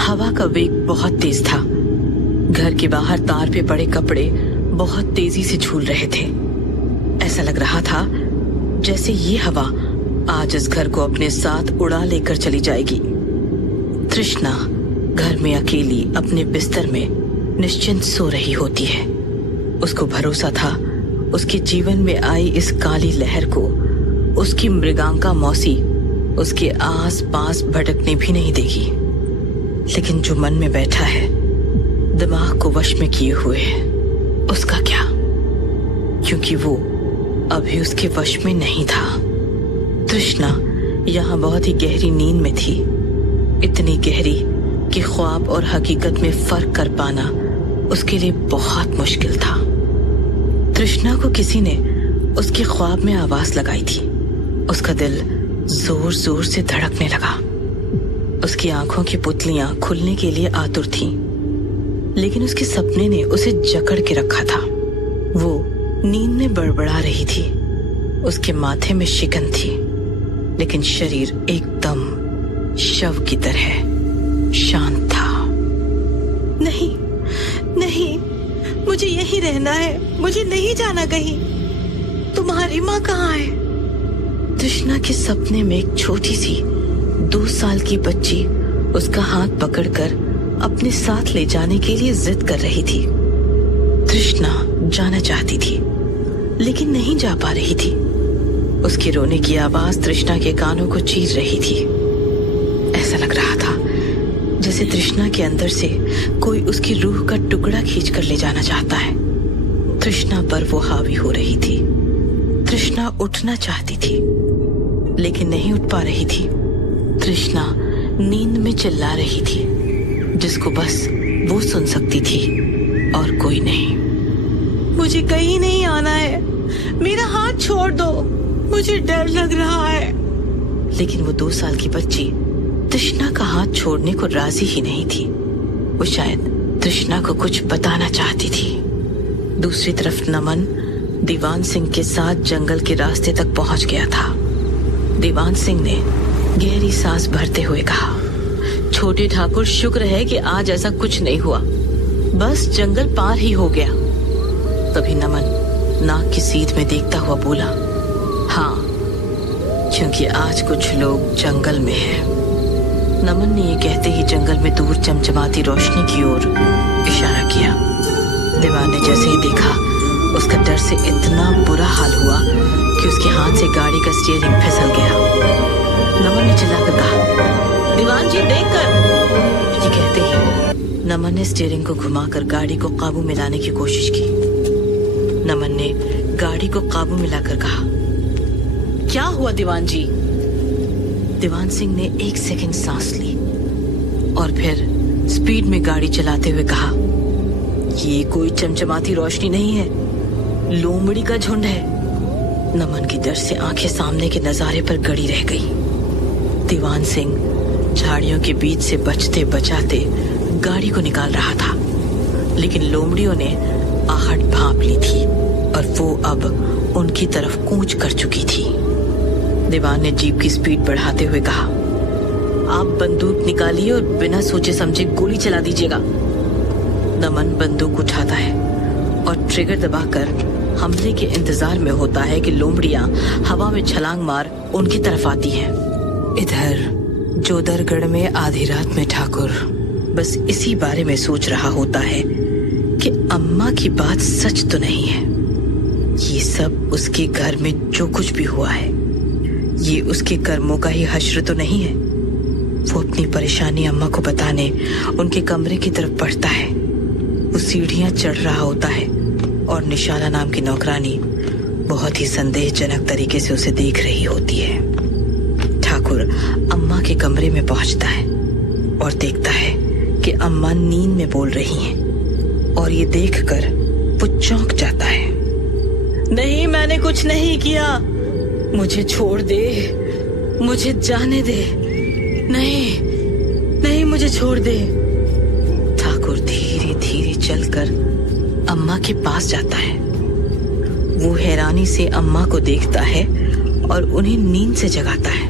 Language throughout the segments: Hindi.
हवा का वेग बहुत तेज था। घर के बाहर तार पे पड़े कपड़े बहुत तेजी से झूल रहे थे। ऐसा लग रहा था जैसे ये हवा आज इस घर को अपने साथ उड़ा लेकर चली जाएगी। तृष्णा घर में अकेली अपने बिस्तर में निश्चिंत सो रही होती है। उसको भरोसा था उसके जीवन में आई इस काली लहर को उसकी मृगांका मौसी उसके आस पास भटकने भी नहीं देगी। लेकिन जो मन में बैठा है, दिमाग को वश में किए हुए है, उसका क्या? क्योंकि वो अभी उसके वश में नहीं था। तृष्णा यहाँ बहुत ही गहरी नींद में थी, इतनी गहरी कि ख्वाब और हकीकत में फर्क कर पाना उसके लिए बहुत मुश्किल था। तृष्णा को किसी ने उसके ख्वाब में आवाज लगाई थी। उसका दिल जोर जोर से धड़कने लगा। उसकी आंखों की पुतलियां खुलने के लिए आतुर थीं, लेकिन उसके सपने ने उसे जकड़ के रखा था। वो नींद में बड़बड़ा रही थी। उसके माथे में शिकन थी, लेकिन शरीर एकदम शव की तरह शांत था। नहीं नहीं, मुझे यहीं रहना है, मुझे नहीं जाना कहीं। तुम्हारी माँ कहाँ है? तृष्णा के सपने में एक छोटी सी 2 साल की बच्ची उसका हाथ पकड़कर अपने साथ ले जाने के लिए जिद कर रही थी। तृष्णा जाना चाहती थी, लेकिन नहीं जा पा रही थी। उसके रोने की आवाज तृष्णा के कानों को चीर रही थी। ऐसा लग रहा था जैसे तृष्णा के अंदर से कोई उसकी रूह का टुकड़ा खींच कर ले जाना चाहता है। तृष्णा पर वो हावी हो रही थी। तृष्णा उठना चाहती थी, लेकिन नहीं उठ पा रही थी। तृष्णा नींद में चिल्ला रही थी, जिसको बस वो सुन सकती थी और कोई नहीं। मुझे कहीं नहीं आना है, मेरा हाथ छोड़ दो, मुझे डर लग रहा है। लेकिन वो 2 साल की बच्ची तृष्णा का हाथ छोड़ने को राजी ही नहीं थी। वो शायद तृष्णा को कुछ बताना चाहती थी। दूसरी तरफ नमन दीवान सिंह के साथ जंगल के रास्ते तक पहुंच गया था। दीवान सिंह ने गहरी सांस भरते हुए कहा, छोटे ठाकुर, शुक्र है कि आज ऐसा कुछ नहीं हुआ, बस जंगल पार ही हो गया। तभी नमन नाक की सीध में देखता हुआ बोला, हाँ, क्योंकि आज कुछ लोग जंगल में हैं। नमन ने ये कहते ही जंगल में दूर चमचमाती रोशनी की ओर इशारा किया। दीवान ने जैसे ही देखा, उसका डर से इतना बुरा हाल हुआ कि उसके हाथ से गाड़ी का स्टीयरिंग फिसल गया। नमन ने चिल्लाकर कहा, दीवान जी देखकर। ये कहते ही नमन ने स्टीयरिंग को घुमाकर गाड़ी को काबू में लाने की कोशिश की। नमन ने गाड़ी को काबू में लाकर कहा, क्या हुआ दीवान जी? दीवान सिंह ने 1 सेकंड सांस ली और फिर स्पीड में गाड़ी चलाते हुए कहा, ये कोई चमचमाती रोशनी नहीं है, लोमड़ी का झुंड है। नमन की डर से आंखें सामने के नजारे पर गड़ी रह गई। दीवान सिंह झाड़ियों के बीच से बचते बचाते गाड़ी को निकाल रहा था, लेकिन लोमड़ियों ने आहट भांप ली थी और वो अब उनकी तरफ कूच कर चुकी थी। दीवान ने जीप की स्पीड बढ़ाते हुए कहा, आप बंदूक निकालिए और बिना सोचे समझे गोली चला दीजिएगा। नमन बंदूक उठाता है और ट्रिगर दबाकर हमले के इंतजार में होता है कि लोमड़ियां हवा में छलांग मार उनकी तरफ आती हैं। इधर जोदरगढ़ में आधी रात में ठाकुर बस इसी बारे में सोच रहा होता है कि अम्मा की बात सच तो नहीं है। ये सब उसके घर में जो कुछ भी हुआ है, ये उसके कर्मों का ही हश्र तो नहीं है। वो अपनी परेशानी अम्मा को बताने उनके कमरे की तरफ बढ़ता है। वो सीढ़ियां चढ़ रहा होता है और निशाला नाम की नौकरानी बहुत ही संदेहजनक तरीके से उसे देख रही होती है। ठाकुर अम्मा के कमरे में पहुंचता है और देखता है कि अम्मा नींद में बोल रही हैं और ये देखकर वो चौंक जाता है। नहीं, मैंने कुछ नहीं किया, मुझे छोड़ दे, मुझे जाने दे, नहीं नहीं, मुझे छोड़ दे। ठाकुर धीरे धीरे चलकर अम्मा के पास जाता है वो हैरानी से अम्मा को देखता है और उन्हें नींद से जगाता है।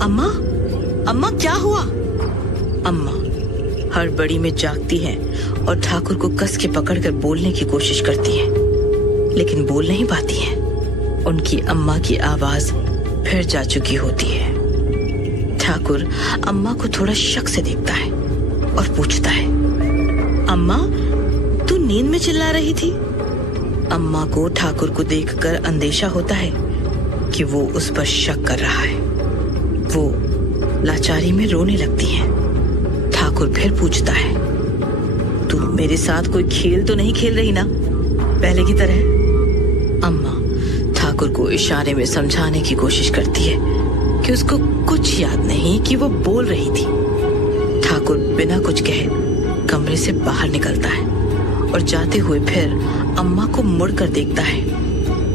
अम्मा, अम्मा क्या हुआ? अम्मा हड़बड़ी में जागती हैं और ठाकुर को कस के पकड़कर बोलने की कोशिश करती हैं, लेकिन बोल नहीं पाती हैं। उनकी अम्मा की आवाज फिर जा चुकी होती है। ठाकुर अम्मा को थोड़ा शक से देखता है और पूछता है, अम्मा, तू नींद में चिल्ला रही थी? अम्मा को ठाकुर को देखकर अंदेशा होता है कि वो उस पर शक कर रहा है। वो लाचारी में रोने लगती हैं। ठाकुर फिर पूछता है, तू मेरे साथ कोई खेल तो नहीं खेल रही ना, पहले की तरह? अम्मा ठाकुर को इशारे में समझाने की कोशिश करती है कि उसको कुछ याद नहीं कि वो बोल रही थी। ठाकुर बिना कुछ कहे कमरे से बाहर निकलता है और जाते हुए फिर अम्मा को मुड़कर देखता है।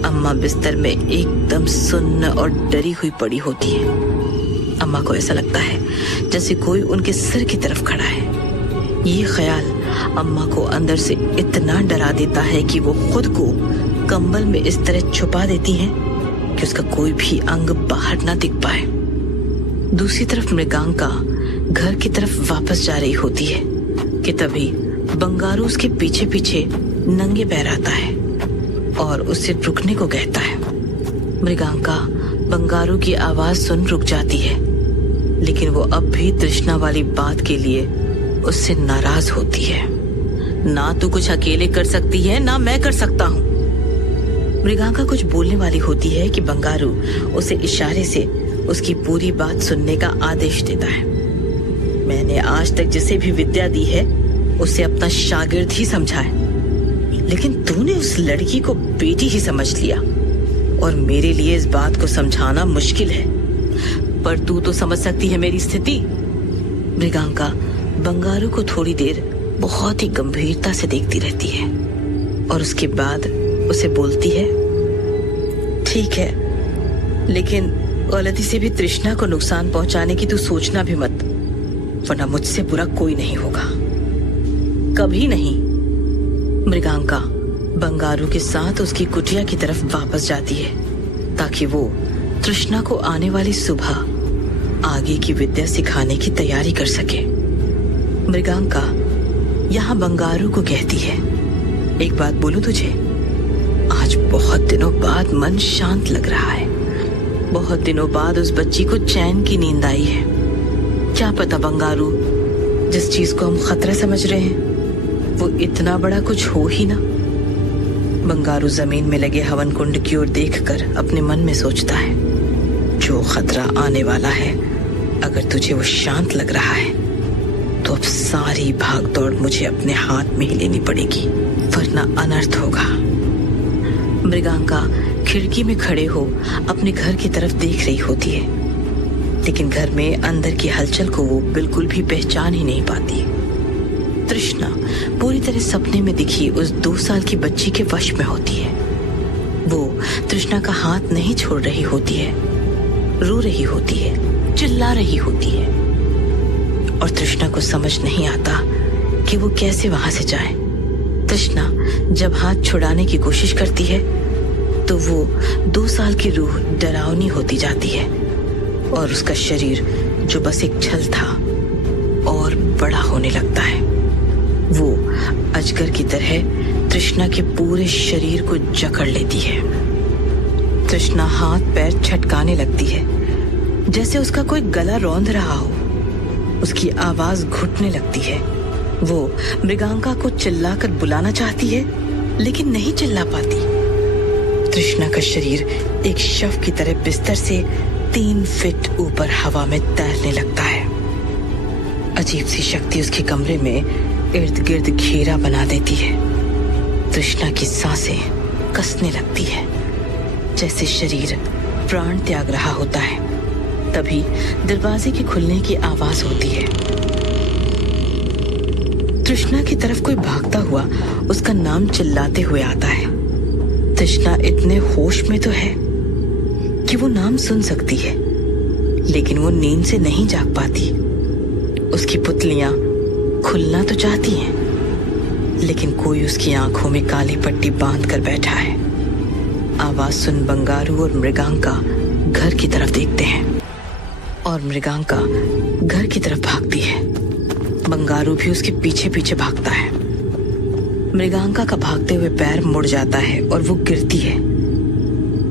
अम्मा बिस्तर में एकदम सुन्न और डरी हुई पड़ी होती है। अम्मा को ऐसा लगता है जैसे कोई उनके सिर की तरफ खड़ा है। ये ख्याल अम्मा को अंदर से इतना डरा देता है कि वो खुद को कंबल में इस तरह छुपा देती हैं कि उसका कोई भी अंग बाहर ना दिख पाए। दूसरी तरफ मृगांका घर की तरफ वापस जा रही होती है कि तभी बंगारू उसके पीछे पीछे नंगे पैर आता है और उससे रुकने को कहता है। मृगांका बंगारू की आवाज सुन रुक जाती है, लेकिन वो अब भी तृष्णा वाली बात के लिए उससे नाराज होती है। ना तू कुछ अकेले कर सकती है, ना मैं कर सकता हूँ। मृगांका कुछ बोलने वाली होती है कि बंगारू उसे इशारे से उसकी पूरी बात सुनने का आदेश देता है। मैंने आज तक जिसे भी विद्या दी है उसे अपना शागिर्द ही समझा है, लेकिन तूने उस लड़की को बेटी ही समझ लिया और मेरे लिए इस बात को समझाना मुश्किल है। पर तू तो समझ सकती है मेरी स्थिति। मृगांका बंगारू को थोड़ी देर बहुत ही गंभीरता से देखती रहती है और उसके बाद उसे बोलती है, ठीक है, लेकिन गलती से भी तृष्णा को नुकसान पहुंचाने की तू सोचना भी मत, वरना मुझसे बुरा कोई नहीं होगा, कभी नहीं। मृगांका बंगारू के साथ उसकी कुटिया की तरफ वापस जाती है ताकि वो तृष्णा को आने वाली सुबह आगे की विद्या सिखाने की तैयारी कर सके। मृगांका यहाँ बंगारू को कहती है, एक बात बोलूं तुझे, आज बहुत दिनों बाद मन शांत लग रहा है। बहुत दिनों बाद उस बच्ची को चैन की नींद आई है। क्या पता बंगारू, जिस चीज को हम खतरा समझ रहे हैं वो इतना बड़ा कुछ हो ही ना। बंगारू जमीन में लगे हवन कुंड की ओर देखकर अपने मन में सोचता है, जो खतरा आने वाला है, अगर तुझे वो शांत लग रहा है तो अब सारी भागदौड़ मुझे अपने हाथ में ही लेनी पड़ेगी, वरना अनर्थ होगा। मृगांका खिड़की में खड़े हो अपने घर की तरफ देख रही होती है, लेकिन घर में अंदर की हलचल को वो बिल्कुल भी पहचान ही नहीं पाती। तृष्णा पूरी तरह सपने में दिखी उस 2 साल की बच्ची के वश में होती है। वो तृष्णा का हाथ नहीं छोड़ रही होती है, रो रही होती है, चिल्ला रही होती है और तृष्णा को समझ नहीं आता कि वो कैसे वहां से जाए। तृष्णा जब हाथ छुड़ाने की कोशिश करती है तो वो 2 साल की रूह डरावनी होती जाती है और उसका शरीर जो बस एक छल था और बड़ा होने लगता है। वो अजगर की तरह तृष्णा के पूरे शरीर को जकड़ लेती है। तृष्णा हाथ पैर छटकाने लगती है, जैसे उसका कोई गला रौंद रहा हो। उसकी आवाज घुटने लगती है। वो मृगांका को चिल्लाकर बुलाना चाहती है, लेकिन नहीं चिल्ला पाती। तृष्णा का शरीर एक शव की तरह बिस्तर से 3 फीट ऊपर हवा में तैरने लगता है। अजीब सी शक्ति उसके कमरे में इर्द गिर्द घेरा बना देती है। तृष्णा की सांसें कसने लगती है, जैसे शरीर प्राण त्याग रहा होता है। तभी दरवाजे के खुलने की आवाज होती है। तृष्णा की तरफ कोई भागता हुआ उसका नाम चिल्लाते हुए आता है। तृष्णा इतने होश में तो है कि वो नाम सुन सकती है, लेकिन वो नींद से नहीं जाग पाती। उसकी पुतलियां खुलना तो चाहती हैं, लेकिन कोई उसकी आंखों में काली पट्टी बांध कर बैठा है। आवाज सुन बंगारू और मृगांका घर की तरफ देखते हैं और मृगांका घर की तरफ भागती है। बंगारू भी उसके पीछे पीछे भागता है। मृगांका का भागते हुए पैर मुड़ जाता है और वो गिरती है।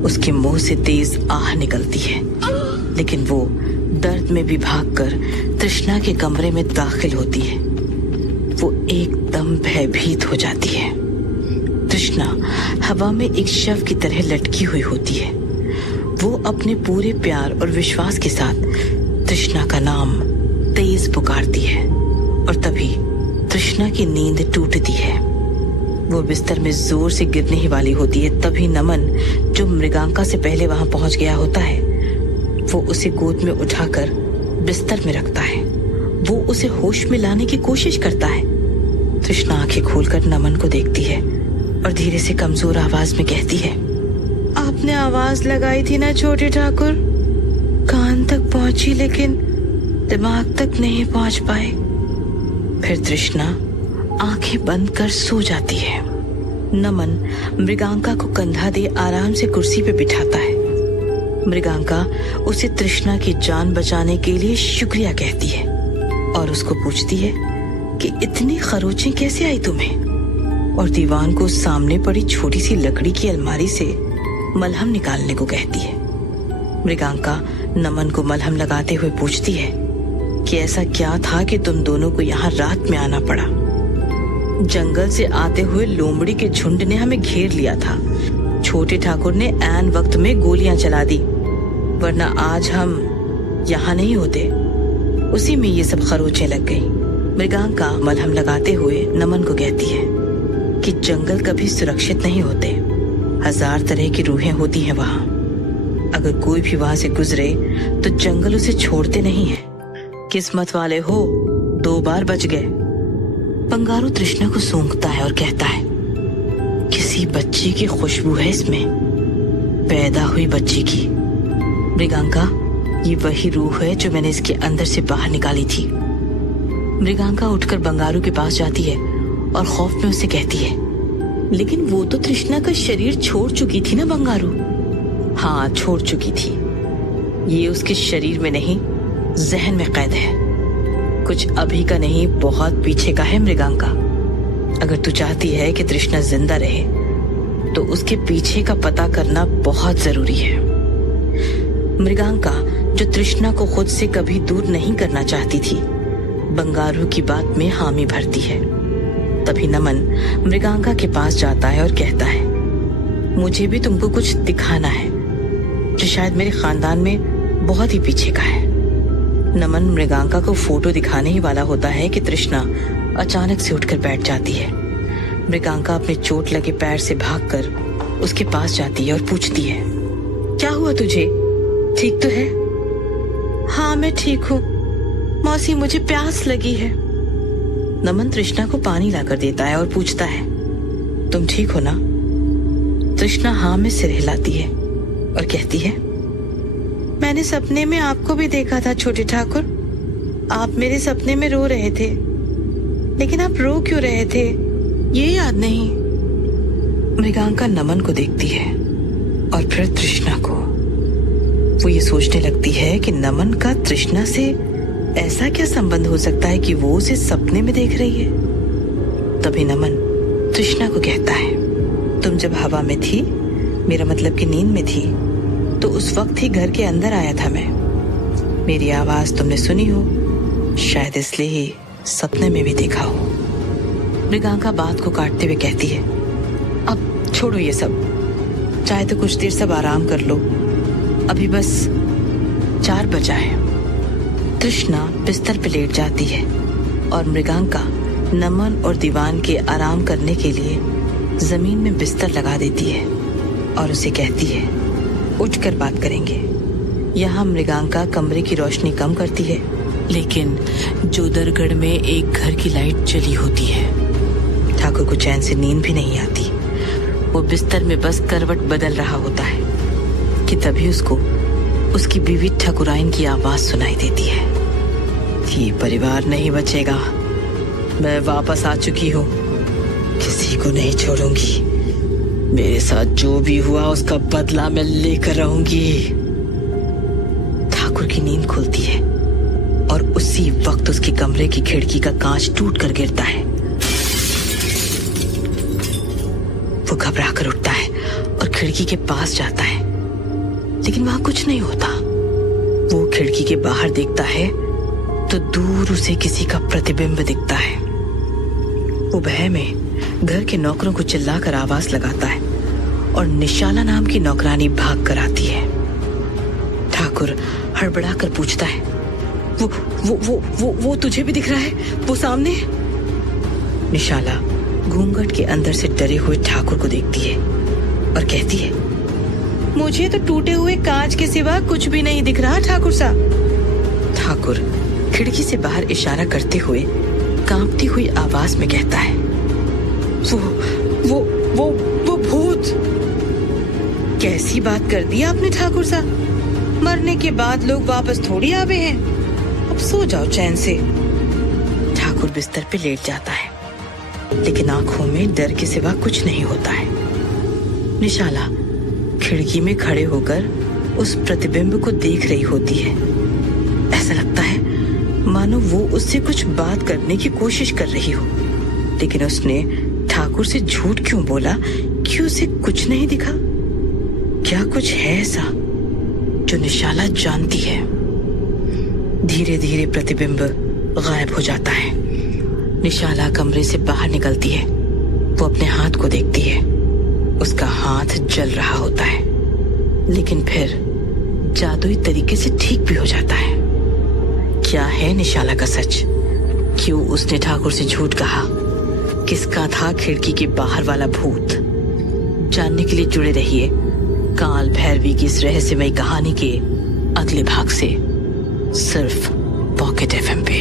उसके मुंह से तेज आह निकलती है, लेकिन वो दर्द में भी भागकर तृष्णा के कमरे में दाखिल होती है। वो एकदम भयभीत हो जाती है। तृष्णा हवा में एक शव की तरह लटकी हुई होती है। वो अपने पूरे प्यार और विश्वास के साथ तृष्णा का नाम तेज पुकारती है और तभी तृष्णा की नींद टूटती है। वो बिस्तर में जोर से गिरने ही वाली होती है, तभी नमन, जो मृगांका से पहले वहां पहुंच गया होता है, वो उसे गोद में उठाकर बिस्तर में रखता है। वो उसे होश में लाने की कोशिश करता है। तृष्णा आंखें खोलकर नमन को देखती है और धीरे से कमजोर आवाज में कहती है, आपने आवाज लगाई थी ना छोटे ठाकुर, कान तक पहुंची लेकिन दिमाग तक नहीं पहुंच पाए। फिर तृष्णा आंखें बंद कर सो जाती है। नमन मृगांका को कंधा दे आराम से कुर्सी पे बिठाता है। मृगांका उसे तृष्णा की जान बचाने के लिए शुक्रिया कहती है और उसको पूछती है कि इतनी खरोचें कैसे आई तुम्हें, और दीवान को सामने पड़ी छोटी सी लकड़ी की अलमारी से मलहम निकालने को कहती है। मृगांका नमन को मलहम लगाते हुए पूछती है कि ऐसा क्या था कि तुम दोनों को यहाँ रात में आना पड़ा। जंगल से आते हुए लोमड़ी के झुंड ने हमें घेर लिया था। छोटे ठाकुर ने ऐन वक्त में गोलियां चला दी, वरना आज हम यहाँ नहीं होते। उसी में ये सब खरोचें लग गई। मृगांका मलहम लगाते हुए नमन को कहती है कि जंगल कभी सुरक्षित नहीं होते। 1000 तरह की रूहें होती हैं वहाँ। अगर कोई भी वहां से गुजरे तो जंगल उसे छोड़ते नहीं है। किस्मत वाले हो, 2 बार बच गए। बंगारू तृष्णा को सूंघता है और कहता है, किसी बच्ची की खुशबू है इसमें, पैदा हुई बच्ची की। मृगांका, ये वही रूह है जो मैंने इसके अंदर से बाहर निकाली थी। मृगांका उठकर बंगारू के पास जाती है और खौफ में उसे कहती है, लेकिन वो तो तृष्णा का शरीर छोड़ चुकी थी ना बंगारू। हाँ, छोड़ चुकी थी। ये उसके शरीर में नहीं, जहन में कैद है। कुछ अभी का नहीं, बहुत पीछे का है मृगांका। अगर तू चाहती है कि तृष्णा जिंदा रहे तो उसके पीछे का पता करना बहुत जरूरी है। मृगांका, जो तृष्णा को खुद से कभी दूर नहीं करना चाहती थी, बंगारू की बात में हामी भरती है। तभी नमन मृगांका के पास जाता है और कहता है, मुझे भी तुमको कुछ दिखाना है जो शायद मेरे खानदान में बहुत ही पीछे का है। नमन मृगांका को फोटो दिखाने ही वाला होता है कि तृष्णा अचानक से उठकर बैठ जाती है। मृगांका अपने चोट लगे पैर से भागकर उसके पास जाती है और पूछती है, क्या हुआ तुझे, ठीक तो है? हाँ, मैं ठीक हूँ मौसी, मुझे प्यास लगी है। नमन तृष्णा को पानी लाकर देता है और पूछता है, तुम ठीक हो ना? तृष्णा हाँ में सिर हिलाती है और कहती है, मैंने सपने में आपको भी देखा था छोटे ठाकुर। आप मेरे सपने में रो रहे थे, लेकिन आप रो क्यों रहे थे ये याद नहीं। मृगांका नमन को देखती है और फिर तृष्णा को। वो ये सोचने लगती है कि नमन का तृष्णा से ऐसा क्या संबंध हो सकता है कि वो उसे सपने में देख रही है। तभी नमन तृष्णा को कहता है, तुम जब हवा में थी, मेरा मतलब कि नींद में थी, तो उस वक्त ही घर के अंदर आया था मैं। मेरी आवाज तुमने सुनी हो, शायद इसलिए ही सपने में भी देखा हो। मृगांका बात को काटते हुए कहती है, अब छोड़ो ये सब, चाहे तो कुछ देर सब आराम कर लो, अभी बस 4 बजा है। तृष्णा बिस्तर पे लेट जाती है और मृगांका नमन और दीवान के आराम करने के लिए जमीन में बिस्तर लगा देती है और उसे कहती है, उठकर बात करेंगे। यहाँ मृगांका कमरे की रोशनी कम करती है, लेकिन जोदरगढ़ में एक घर की लाइट जली होती है। ठाकुर को चैन से नींद भी नहीं आती। वो बिस्तर में बस करवट बदल रहा होता है कि तभी उसको उसकी बीवी ठाकुराइन की आवाज सुनाई देती है, ये परिवार नहीं बचेगा, मैं वापस आ चुकी हूँ, किसी को नहीं छोड़ूंगी। मेरे साथ जो भी हुआ उसका बदला मैं लेकर रहूंगी। ठाकुर की नींद खुलती है और उसी वक्त उसके कमरे की खिड़की का कांच टूटकर गिरता है। वो घबरा कर उठता है और खिड़की के पास जाता है, लेकिन वहां कुछ नहीं होता। वो खिड़की के बाहर देखता है तो दूर उसे किसी का प्रतिबिंब दिखता है। वो भय में घर के नौकरों को चिल्लाकर आवाज लगाता है और निशाला नाम की नौकरानी भाग कर आती है। ठाकुर हड़बड़ा कर पूछता है, वो तुझे भी दिख रहा है? वो सामने? निशाला घूंघट के अंदर से डरे हुए ठाकुर को देखती है और कहती है, मुझे तो टूटे हुए कांच के सिवा कुछ भी नहीं दिख रहा ठाकुर साहब। ठाकुर खिड़की से बाहर इशारा करते हुए कांपती हुई आवाज में कहता है, वो भूत। कैसी बात कर दी आपने ठाकुर साहब? मरने के बाद लोग वापस थोड़ी आवे हैं। अब सो जाओ चैन से। ठाकुर बिस्तर पे लेट जाता है, लेकिन आंखों में डर के सिवा कुछ नहीं होता है। निशाला खिड़की में खड़े होकर उस प्रतिबिंब को देख रही होती है। ऐसा लगता है मानो वो उससे कुछ बात करने की कोशिश कर रही हो, लेकिन उसने ठाकुर से झूठ क्यों बोला कि उसे कुछ नहीं दिखा? क्या कुछ है ऐसा जो निशाला जानती है? धीरे धीरे प्रतिबिंब गायब हो जाता है। निशाला कमरे से बाहर निकलती है। वो अपने हाथ को देखती है। उसका हाथ जल रहा होता है, लेकिन फिर जादुई तरीके से ठीक भी हो जाता है। क्या है निशाला का सच? क्यों उसने ठाकुर से झूठ कहा? किसका था खिड़की के बाहर वाला भूत? जानने के लिए जुड़े रहिए काल भैरवी की इस रहस्यमयी कहानी के अगले भाग से, सिर्फ पॉकेट FM पे।